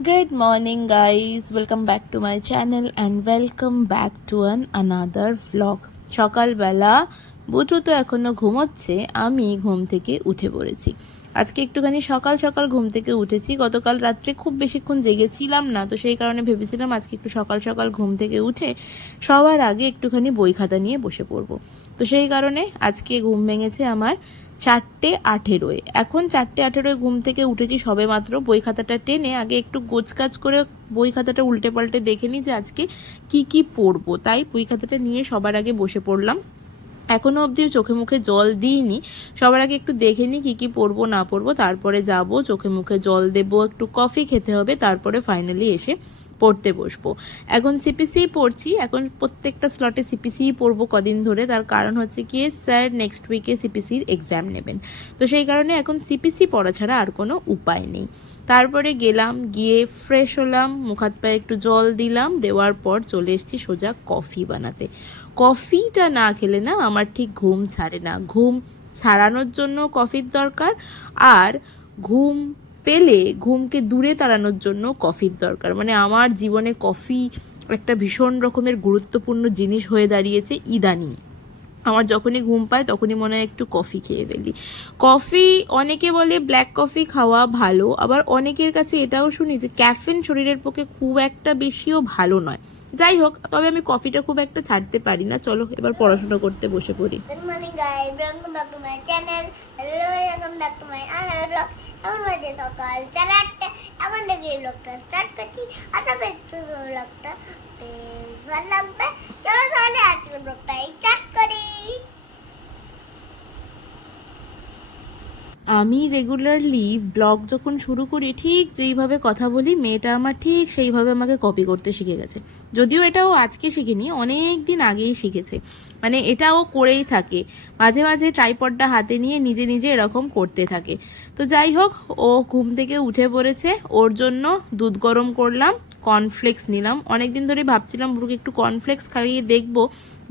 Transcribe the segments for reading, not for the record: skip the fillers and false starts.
Good morning, guys. Welcome back to my channel and welcome back to another vlog. সকালবেলা বুটু তো এখনো ঘুমোচ্ছে, আমি ঘুম থেকে উঠে পড়েছি। আজকে একটুখানি সকাল সকাল ঘুম থেকে উঠেছি। গতকাল রাত্রে খুব বেশিক্ষণ জেগেছিলাম না, তো সেই কারণে ভেবেছিলাম আজকে একটু সকাল সকাল ঘুম থেকে উঠে সবার আগে একটুখানি বই খাতা নিয়ে বসে পড়বো। তো সেই কারণে আজকে ঘুম ভেঙেছে আমার 4:18। এখন 4:18 ঘুম থেকে উঠেছি সবে মাত্র। বই খাতাটা টেনে আগে একটু গোছকাজ করে বই খাতাটা উল্টে পাল্টে দেখে নিই যে আজকে কি কি পড়বো, তাই বই খাতাটা নিয়ে সবার আগে বসে পড়লাম। এখনো অবধি চোখে মুখে জল দিইনি, সবার আগে একটু দেখে নিই কী কী পড়বো না পড়বো, তারপরে যাব চোখে মুখে জল দেবো, একটু কফি খেতে হবে, তারপরে ফাইনালি এসে পড়তে বসবো। এখন সিপিসি পড়ছি, এখন প্রত্যেকটা স্লটে সিপিসিই পড়বো কদিন ধরে। তার কারণ হচ্ছে কি, স্যার নেক্সট উইকে সিপিসির এক্সাম নেবেন, তো সেই কারণে এখন সিপিসি পড়া ছাড়া আর কোনো উপায় নেই। তারপরে গেলাম, গিয়ে ফ্রেশ হলাম, মুখ হাত পায়ে একটু জল দিলাম, দেওয়ার পর চলে এসেছি সোজা কফি বানাতে। কফিটা না খেলে না আমার ঠিক ঘুম ছাড়ে না। ঘুম ছাড়ানোর জন্য কফির দরকার, আর ঘুম পেলে ঘুমকে দূরে তাড়ানোর জন্য কফির দরকার। মানে আমার জীবনে কফি একটা ভীষণ রকমের গুরুত্বপূর্ণ জিনিস হয়ে দাঁড়িয়েছে ইদানিং। আমার যখনই ঘুম পায় তখনই মনে হয় একটু কফি খেয়ে ফেলি। কফি, অনেকে বলে ব্ল্যাক কফি খাওয়া ভালো, আবার অনেকের কাছে এটাও শুনি যে ক্যাফেন শরীরের পক্ষে খুব একটা বেশিও ভালো নয়। যাই হোক, তবে আমি কফিটা খুব একটা ছাড়তে পারি না। চলো এবার পড়াশোনা করতে বসে পড়ি। Good morning guys, welcome back to my channel. Hello, welcome back to my another vlog. এখন বাজে সকাল 8:30। এখন থেকে এই vlogটা স্টার্ট করছি। আশা করছি vlogটা বেশ ভালো লাগবে। চলো তাহলে আজকের vlogটা স্টার্ট করি। আমি রেগুলারলি ব্লগ যখন শুরু করি, ঠিক যেইভাবে কথা বলি মেয়েটা আমার ঠিক সেইভাবে আমাকে কপি করতে শিখে গেছে। যদিও এটাও আজকে শিখিনি, অনেক দিন আগেই শিখেছে। মানে এটাও করেই থাকে, মাঝে মাঝে ট্রাইপডটা হাতে নিয়ে নিজে নিজে এরকম করতে থাকে। তো যাই হোক, ও ঘুম থেকে উঠে পড়েছে, ওর জন্য দুধ গরম করলাম, কর্নফ্লেক্স নিলাম। অনেকদিন ধরে ভাবছিলাম বুড়োকে একটু কর্নফ্লেক্স খাইয়ে দেখবো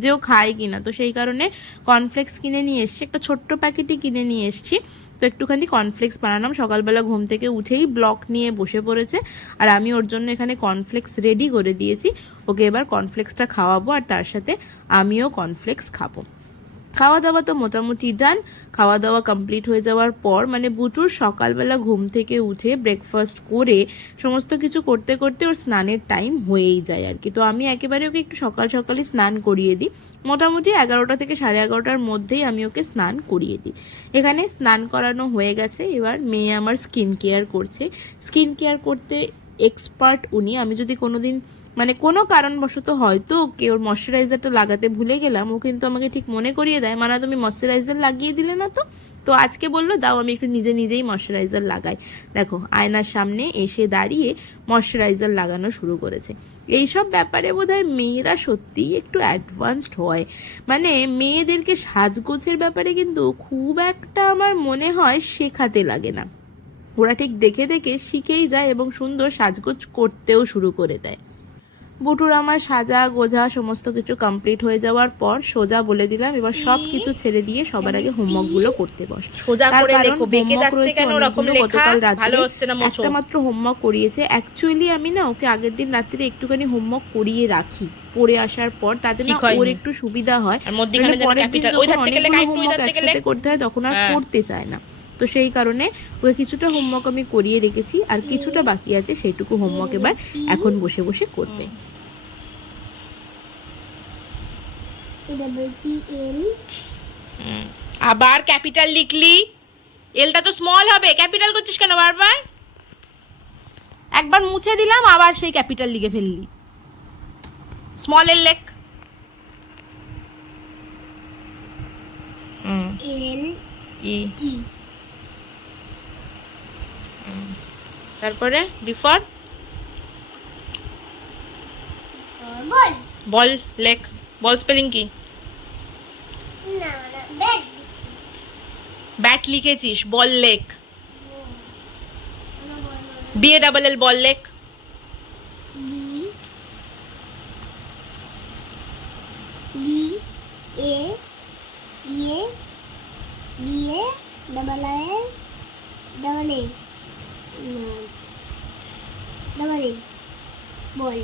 যে ও খায় কিনা, তো সেই কারণে কর্নফ্লেক্স কিনে নিয়ে এসছি, একটা ছোট্ট প্যাকেটই কিনে নিয়ে এসছি। তো একটুখানি কর্নফ্লেক্স বানালাম। সকালবেলা ঘুম থেকে উঠেই ব্লক নিয়ে বসে পড়েছে, আর আমি ওর জন্য এখানে কর্নফ্লেক্স রেডি করে দিয়েছি। ওকে এবার কর্নফ্লেক্সটা খাওয়াবো, আর তার সাথে আমিও কর্নফ্লেক্স খাবো। খাওয়া দাওয়া তো মোটামুটি ডান। খাওয়া দাওয়া কমপ্লিট হয়ে যাওয়ার পর, মানে বুটুর সকালবেলা ঘুম থেকে উঠে ব্রেকফাস্ট করে সমস্ত কিছু করতে করতে ওর স্নানের টাইম হয়েই যায় আর কি। তো আমি একেবারে ওকে একটু সকাল সকালই স্নান করিয়ে দিই। মোটামুটি 11টা থেকে 11:30টার মধ্যেই আমি ওকে স্নান করিয়ে দিই। এখানে স্নান করানো হয়ে গেছে, এবার মেয়ে আমার স্কিন কেয়ার করছে। স্কিন কেয়ার করতে এক্সপার্ট উনি। আমি যদি কোনোদিন মানে কোনো কারণবশত হয়তো ওকে ওর ময়শ্চারাইজারটা লাগাতে ভুলে গেলাম, ও কিন্তু আমাকে ঠিক মনে করিয়ে দেয়, মানে তুমি ময়শ্চারাইজার লাগিয়ে দিলে না তো। তো আজকে বললো দাও আমি একটু নিজে নিজেই ময়শ্চারাইজার লাগাই। দেখো আয়নার সামনে এসে দাঁড়িয়ে ময়শ্চারাইজার লাগানো শুরু করেছে। এইসব ব্যাপারে বোধহয় মেয়েরা সত্যিই একটু অ্যাডভান্সড হয়। মানে মেয়েদেরকে সাজগোজের ব্যাপারে কিন্তু খুব একটা আমার মনে হয় শেখাতে লাগে না, ওরা ঠিক দেখে দেখে শিখেই যায় এবং সুন্দর সাজগোজ করতেও শুরু করে দেয়। বুটুর আমার সাজা গোজা সমস্ত কিছু কমপ্লিট হয়ে যাওয়ার পর সোজা বলে দিলাম এবার সব কিছু ছেড়ে দিয়ে সবার আগে হোমওয়ার্ক গুলো করতে বস। সোজা তার করে কারণ লেখো, বেঁকে হোমওয়ার্ক যাচ্ছে রয়েছে কেন ওরকম অনেকগুলো। লেখা? গতকাল রাত্রে ভালো হচ্ছে না, মোছো। একটা মাত্র হোমওয়ার্ক করিয়েছে। অ্যাকচুয়ালি আমি না ওকে আগের দিন রাত্রে একটুখানি হোমওয়ার্ক করিয়ে রাখি পড়ে আসার পর, তাতে না ওর একটু সুবিধা হয়। আর মধ্যখানে যেন পরের দিন ক্যাপিটাল, ওই যখন ধার থেকে লেখা অনেকগুলো একটু, ওই হোমওয়ার্ক ধার থেকে লেখ। একসাথে করতে হয় তখন আর হ্যাঁ। পড়তে চায় না। তো সেই কারণে ওকে কিছুটা হোমওয়ার্ক আমি করিয়ে রেখেছি, আর কিছুটা বাকি আছে, সেইটুকু হোমওয়ার্ক এবার এখন বসে বসে করবে। ALL আবার ক্যাপিটাল লিখলি, এলটা তো স্মল হবে, ক্যাপিটাল করছিস কেন বারবার? একবার মুছে দিলাম আবার সেই ক্যাপিটাল লিখে ফেললি। স্মল এল লেখ। ই, তারপরে বিফর বল বল লেখ। বল স্পেলিং কি? না ব্যাড ব্যাট লিখেছিস, বল লেখ। বিএ ডাবল এল বল লেখ। B B A A B A double A বল।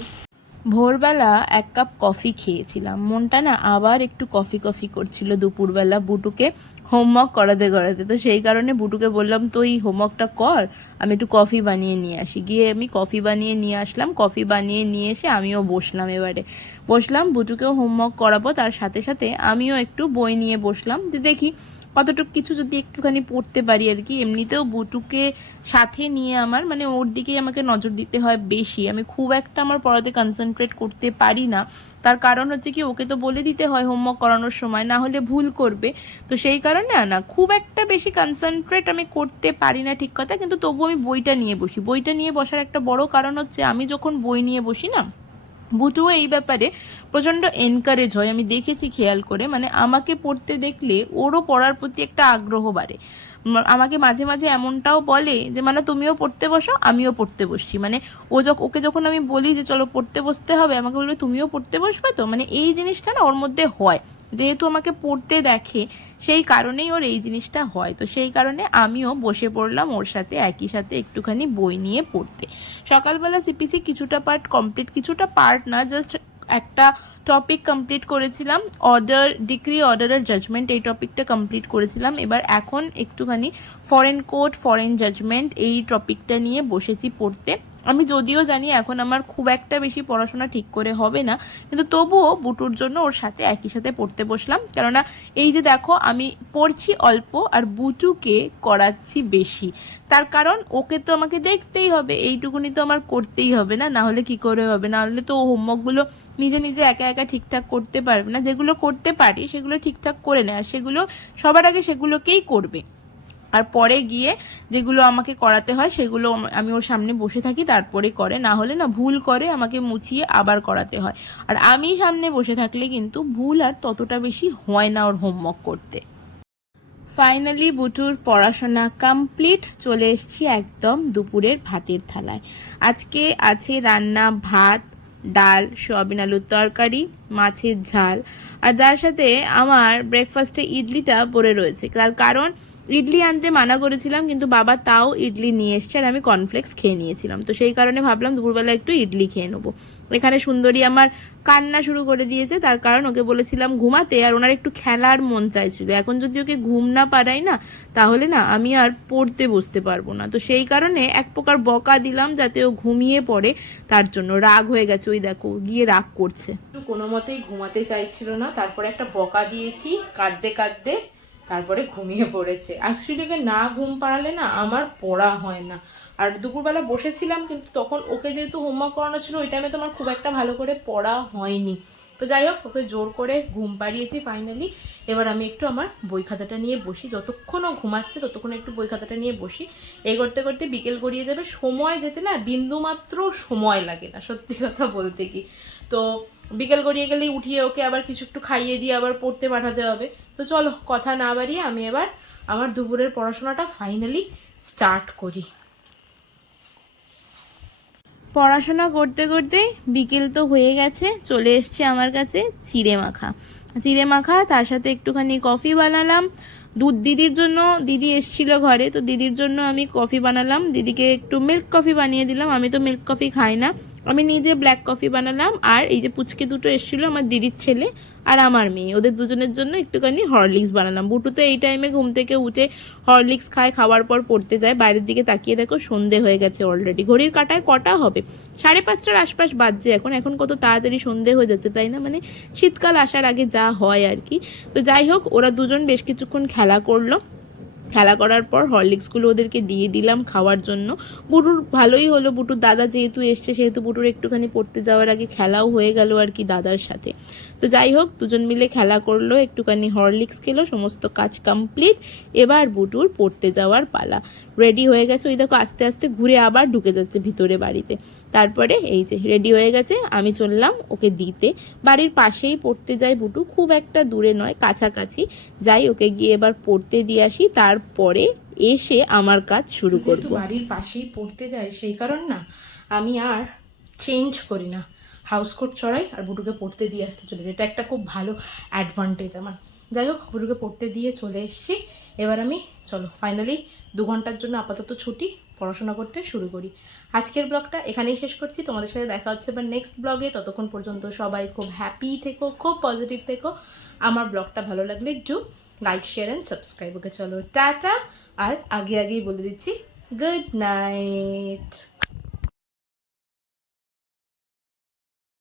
ভোরবেলা 1 কাপ কফি খেয়েছিলাম, মনটা না আবার একটু কফি কফি করছিল দুপুরবেলা বুটুকে হোমওয়ার্ক করাতে করাতে। তো সেই কারণে বুটুকে বললাম তুই হোমওয়ার্কটা কর, আমি একটু কফি বানিয়ে নিয়ে আসি। গিয়ে আমি কফি বানিয়ে নিয়ে আসলাম, কফি বানিয়ে নিয়ে এসে আমিও বসলাম। এবারে বসলাম, বুটুকেও হোমওয়ার্ক করাবো, তার সাথে সাথে আমিও একটু বই নিয়ে বসলাম যে দেখি কতটুকু কিছু যদি একটুখানি পড়তে পারি আর কি। এমনিতেও বুটুকে সাথে নিয়ে আমার মানে ওর দিকেই আমাকে নজর দিতে হয় বেশি, আমি খুব একটা আমার পড়াতে কনসেন্ট্রেট করতে পারি না। তার কারণ হচ্ছে কি, ওকে তো বলে দিতে হয় হোমওয়ার্ক করানোর সময়, না হলে ভুল করবে। তো সেই কারণে না খুব একটা বেশি কনসেন্ট্রেট আমি করতে পারি না ঠিক কথা, কিন্তু তবু আমি বইটা নিয়ে বসি। বইটা নিয়ে বসার একটা বড় কারণ হচ্ছে আমি যখন বই নিয়ে বসি না, বুটুও এই ব্যাপারে প্রচণ্ড এনকারেজ হয়, আমি দেখেছি খেয়াল করে। মানে আমাকে পড়তে দেখলে ওরও পড়ার প্রতি একটা আগ্রহ বাড়ে। আমাকে মাঝে মাঝে এমনটাও বলে যে মানে তুমিও পড়তে বসো, আমিও পড়তে বসছি। মানে ওকে যখন আমি বলি যে চলো পড়তে বসতে হবে, আমাকে বলবে তুমিও পড়তে বসবে তো। মানে এই জিনিসটা না ওর মধ্যে হয়, যেহেতু আমাকে পড়তে দেখে সেই কারণেই ওর এই জিনিসটা হয়। তো সেই কারণে আমিও বসে পড়লাম ওর সাথে, একই সাথে একটুখানি বই নিয়ে পড়তে। সকালবেলা সিপিসি কিছুটা পার্ট কমপ্লিট, কিছুটা পার্ট না, জাস্ট একটা টপিক কমপ্লিট করেছিলাম, ডিক্রি অর্ডারের জাজমেন্ট, এই টপিকটা কমপ্লিট করেছিলাম। এবার এখন একটুখানি ফরেন কোর্ট ফরেন জাজমেন্ট এই টপিকটা নিয়ে বসেছি পড়তে। আমি যদিও জানি এখন আমার খুব একটা বেশি পড়াশোনা ঠিক করে হবে না, কিন্তু তবুও বুটুর জন্য ওর সাথে একই সাথে পড়তে বসলাম। কেননা এই যে দেখো আমি পড়ছি অল্প আর বুটুকে করাচ্ছি বেশি, তার কারণ ওকে তো আমাকে দেখতেই হবে, এইটুকুনি তো আমার করতেই হবে, না হলে কি করে হবে? না হলে তো ও হোমওয়ার্কগুলো নিজে নিজে একা একা ঠিকঠাক করতে পারবে না। যেগুলো করতে পারি সেগুলো ঠিকঠাক করে নেয়, আর সেগুলো সবার আগে সেগুলোকেই করবে। আর পরে গিয়ে যেগুলো আমাকে করাতে হয় সেগুলো আমি ওর সামনে বসে থাকি, তারপরে করে। না হলে না ভুল করে, আমাকে মুছিয়ে আবার করাতে হয়। আর আমি সামনে বসে থাকলে কিন্তু ভুল আর ততটা বেশি হয় না ওর হোমওয়ার্ক করতে। ফাইনালি বুটুর পড়াশোনা কমপ্লিট, চলে এসেছি একদম দুপুরের ভাতের থালায়। আজকে আছে রান্না ভাত, ডাল, সয়াবিন আলুর তরকারি, মাছের ঝাল, আর তার সাথে আমার ব্রেকফাস্টে ইডলিটা পড়ে রয়েছে। তার কারণ ইডলি আনতে মানা করেছিলাম, কিন্তু বাবা তাও ইডলি নিয়ে এসছে আর আমি কর্নফ্লেক্স খেয়ে নিয়েছিলাম। তো সেই কারণে ভাবলাম দুপুরবেলা একটু ইডলি খেয়ে নেবো। এখানে সুন্দরী আমার কান্না শুরু করে দিয়েছে, তার কারণ ওকে বলেছিলাম ঘুমাতে, আর ওনার একটু খেলার মন চাইছিল। এখন যদি ওকে ঘুম না পারাই না, তাহলে না আমি আর পড়তে বসতে পারবো না। তো সেই কারণে এক প্রকার বকা দিলাম যাতে ও ঘুমিয়ে পড়ে, তার জন্য রাগ হয়ে গেছে, ওই দেখো গিয়ে রাগ করছে। কোনো মতেই ঘুমাতে চাইছিল না, তারপরে একটা বকা দিয়েছি, কাঁদতে কাঁদতে তারপরে ঘুমিয়ে পড়েছে। অ্যাকচুয়ালি না ঘুম পাড়ালে না আমার পড়া হয় না। আর দুপুরবেলা বসেছিলাম, কিন্তু তখন ওকে যেহেতু হোমওয়ার্ক করানো ছিল ওই টাইমে তো আমার খুব একটা ভালো করে পড়া হয়নি। তো যাই হোক, ওকে জোর করে ঘুম পাড়িয়েছি ফাইনালি। এবার আমি একটু আমার বই খাতাটা নিয়ে বসি, যতক্ষণ ও ঘুমাচ্ছে ততক্ষণ একটু বই খাতাটা নিয়ে বসি। এই করতে করতে বিকেল গড়িয়ে যাবে, সময় যেতে না বিন্দুমাত্র সময় লাগে না, সত্যি কথা বলতে কি। তো বিকেল গড়িয়ে গেলেই উঠিয়ে ওকে আবার কিছু একটু খাইয়ে দিয়ে আবার পড়তে পাঠাতে হবে। তো চলো কথা না বাড়িয়ে আমি এবার আমার দুপুরের পড়াশোনাটা ফাইনালি স্টার্ট করি। পড়াশোনা করতে করতে বিকেল তো হয়ে গেছে, চলে এসছে আমার কাছে চিড়ে মাখা, তার সাথে একটুখানি কফি বানালাম। দুধ দিদির জন্য, দিদি এসছিল ঘরে, তো দিদির জন্য আমি কফি বানালাম, দিদিকে একটু মিল্ক কফি বানিয়ে দিলাম। আমি তো মিল্ক কফি খাই না, আমি নিজে ব্ল্যাক কফি বানালাম। আর এই যে পুচকে দুটো এসেছিলো, আমার দিদির ছেলে আর আমার মেয়ে, ওদের দুজনের জন্য একটুখানি হরলিক্স বানালাম। বুটু তো এই টাইমে ঘুম থেকে উঠে হরলিক্স খায়, খাওয়ার পর পড়তে যায়। বাইরের দিকে তাকিয়ে দেখো সন্ধে হয়ে গেছে অলরেডি, ঘড়ির কাঁটায় কটা হবে, 5:30টার আশপাশ বাজছে এখন কত তাড়াতাড়ি সন্ধে হয়ে যাচ্ছে, তাই না? মানে শীতকাল আসার আগে যা হয় আর কি। তো যাই হোক, ওরা দুজন বেশ কিছুক্ষণ খেলা করলো, খেলা করার পর হরলিক্সগুলো ওদেরকে দিয়ে দিলাম খাওয়ার জন্য। বুটুর ভালোই হলো, বুটুর দাদা যেহেতু এসছে সেহেতু বুটুর একটুখানি পড়তে যাওয়ার আগে খেলাও হয়ে গেল আর কি দাদার সাথে। তো যাই হোক, দুজন মিলে খেলা করলো, একটুখানি হরলিক্স খেলো, সমস্ত কাজ কমপ্লিট। এবার বুটুর পড়তে যাওয়ার পালা, রেডি হয়ে গেছে। ওই দেখো আস্তে আস্তে ঘুরে আবার ঢুকে যাচ্ছে ভিতরে বাড়িতে। তারপরে এই যে রেডি হয়ে গেছে, আমি চললাম ওকে দিতে। বাড়ির পাশেই পড়তে যায় বুটু, খুব একটা দূরে নয়, কাছাকাছি। যাই, ওকে গিয়ে এবার পড়তে দিয়ে আসি, তারপরে এসে আমার কাজ শুরু করব। বাড়ির পাশেই পড়তে যায় সেই কারণ না আমি আর চেঞ্জ করি না, হাউস কোট চড়াই আর বুটুকে পড়তে দিয়ে আসতে চলে যায়। এটা একটা খুব ভালো অ্যাডভান্টেজ আমার। যাই হোক, বুটুকে পড়তে দিয়ে চলে এসেছি। এবার আমি চলো ফাইনালি 2 ঘন্টার জন্য আপাতত ছুটি, পড়াশোনা করতে শুরু করি। আজকের ব্লগটা এখানেই শেষ করছি, তোমাদের সাথে দেখা হচ্ছে এবার নেক্সট ব্লগে। ততক্ষণ পর্যন্ত সবাই খুব হ্যাপি থেকো, খুব পজিটিভ থেকো। আমার ব্লগটা ভালো লাগলে একটু লাইক, শেয়ার অ্যান্ড সাবস্ক্রাইব। ওকে চলো টাটা। আর আগেই বলে দিচ্ছি গুড নাইট।